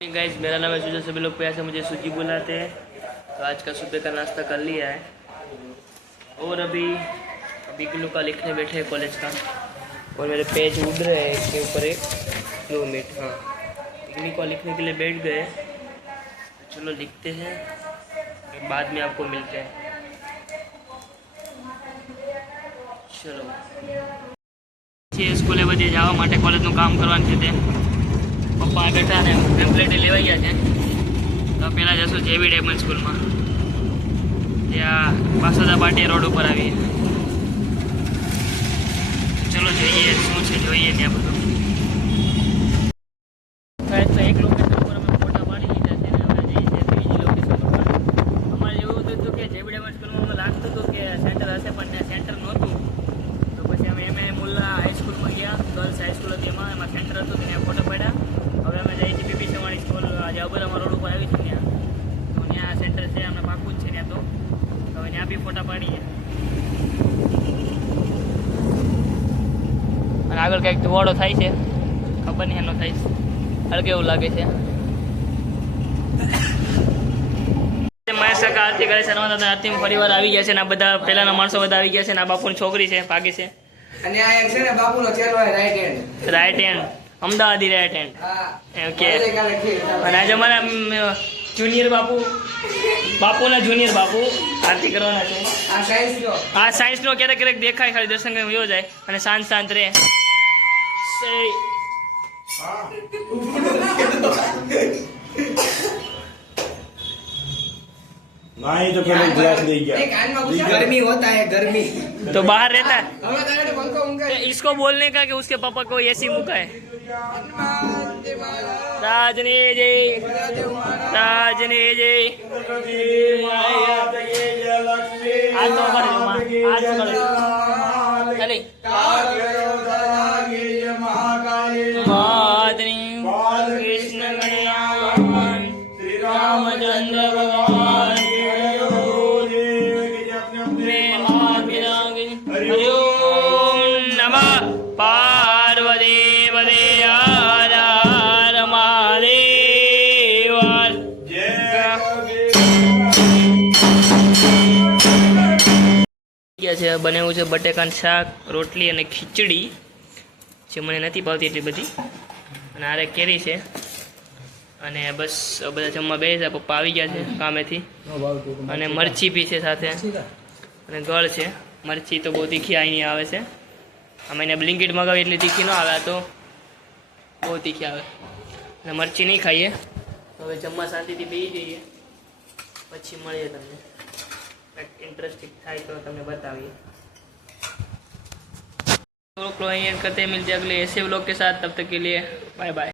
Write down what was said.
Guys, मेरा नाम है सुजय। सभी लोग प्यार से मुझे सूजी बुलाते हैं। तो आज का सुबह का नाश्ता कर लिया है और अभी किलो का लिखने बैठे हैं कॉलेज का। और मेरे पेज उड़ रहे हैं इसके ऊपर। एक 2 मिनट, हाँ, इग्नी को लिखने के लिए बैठ गए। चलो लिखते हैं, बाद में आपको मिलते हैं। चलो स्कूले बजे जवा माटे कॉलेजનું કામ કરવાનું છે તે પપ્પા બેઠા ને ટેમ્પલેટ લેવાઈ ગયા છે। તો પહેલાં જશું જેવી ડાયમંડ સ્કૂલમાં, ત્યાં પાસોદા પાટી રોડ ઉપર આવીએ। ચલો જોઈએ શું છે, જોઈએ ત્યાં બધું। તો એક લોકેશન ઉપર અમે ફોટા પાડી લીધા છે ને હવે જઈએ છીએ બીજી લોકેશન ઉપર। અમારે એવું હતું કે જેવી ડાયમંડ સ્કૂલમાં અમને લાગતું હતું કે સેન્ટર હશે, પણ ત્યાં સેન્ટર નહોતું। તો પછી અમે એમ મુલ્લા હાઈસ્કૂલમાં ગયા, ગર્લ્સ હાઈસ્કૂલ હતી, એમાં સેન્ટર હતું, ત્યાં ફોટો પાડ્યા। હવે અમે જઈએ છીએ પીપી સવાણી સ્કૂલ, આજે અબરામા રોડ ઉપર આવી છું ત્યાં। તો ત્યાં સેન્ટર છે, અમને પાકું જ છે ત્યાં। તો હવે ત્યાં બી ફોટા પાડીએ અને આગળ કંઈક ધુવાડો થાય છે, ખબર નહીં એનો થાય છે, હળગે એવું લાગે છે। મહેશ કાકા આરતી કરે છે, આરતીમાં પરિવાર આવી ગયા છે ને આ બધા પહેલાના માણસો બધા આવી ગયા છે ને આ બાપુની છોકરી છે, ભાગે છે। અને આ એક છે ને બાપુનો ચેલો હે રાઈટ હેન્ડ અમદાવાદી રાઈટ હેન્ડ। હા ઓકે। અને આજે અમારા જુનિયર બાપુના જુનિયર બાપુ આરતી કરવાના છે। આ સાયન્સનો ક્યારેક ક્યારેક દેખાય, ખાલી દર્શન કરીને વયો જાય અને શાંત રહે। नहीं तो पहले ग्लास ले गया। गर्मी होता है, गर्मी तो बाहर रहता है। इसको बोलने का कि उसके पापा को ऐसी मुका है। राजनी जय, राजनी जय। आज तो कर दो मां, आज तो कर दो। चले मातनी कृष्ण कल्याण श्री रामचंद्र भगवान पार्वती पदे हर हर महादेव। બનાવ્યું છે બટેકાનું શાક, રોટલી અને ખીચડી જે મને નથી ભાવતી એટલી બધી, અને આરે કેરી છે। અને બસ બધા જમવા બેસે, પપ્પા આવી ગયા છે કામેથી, અને મરચી બી છે સાથે, અને ગળ છે। મરચી તો બહુ તીખી અહીં આવે છે, અમે એને બ્લિંકિટ મગાવી એટલી તીખી ન આવે, તો બહુ તીખી આવે અને મરચી નહીં ખાઈએ। હવે જમવા શાંતિથી બેસી જઈએ, પછી મળીએ તમને, કંઈક ઇન્ટરેસ્ટિંગ થાય તો તમને बताइए। तो करते हैं, मिलते हैं अगले ऐसे व्लॉग के साथ। तब तक के लिए बाय बाय।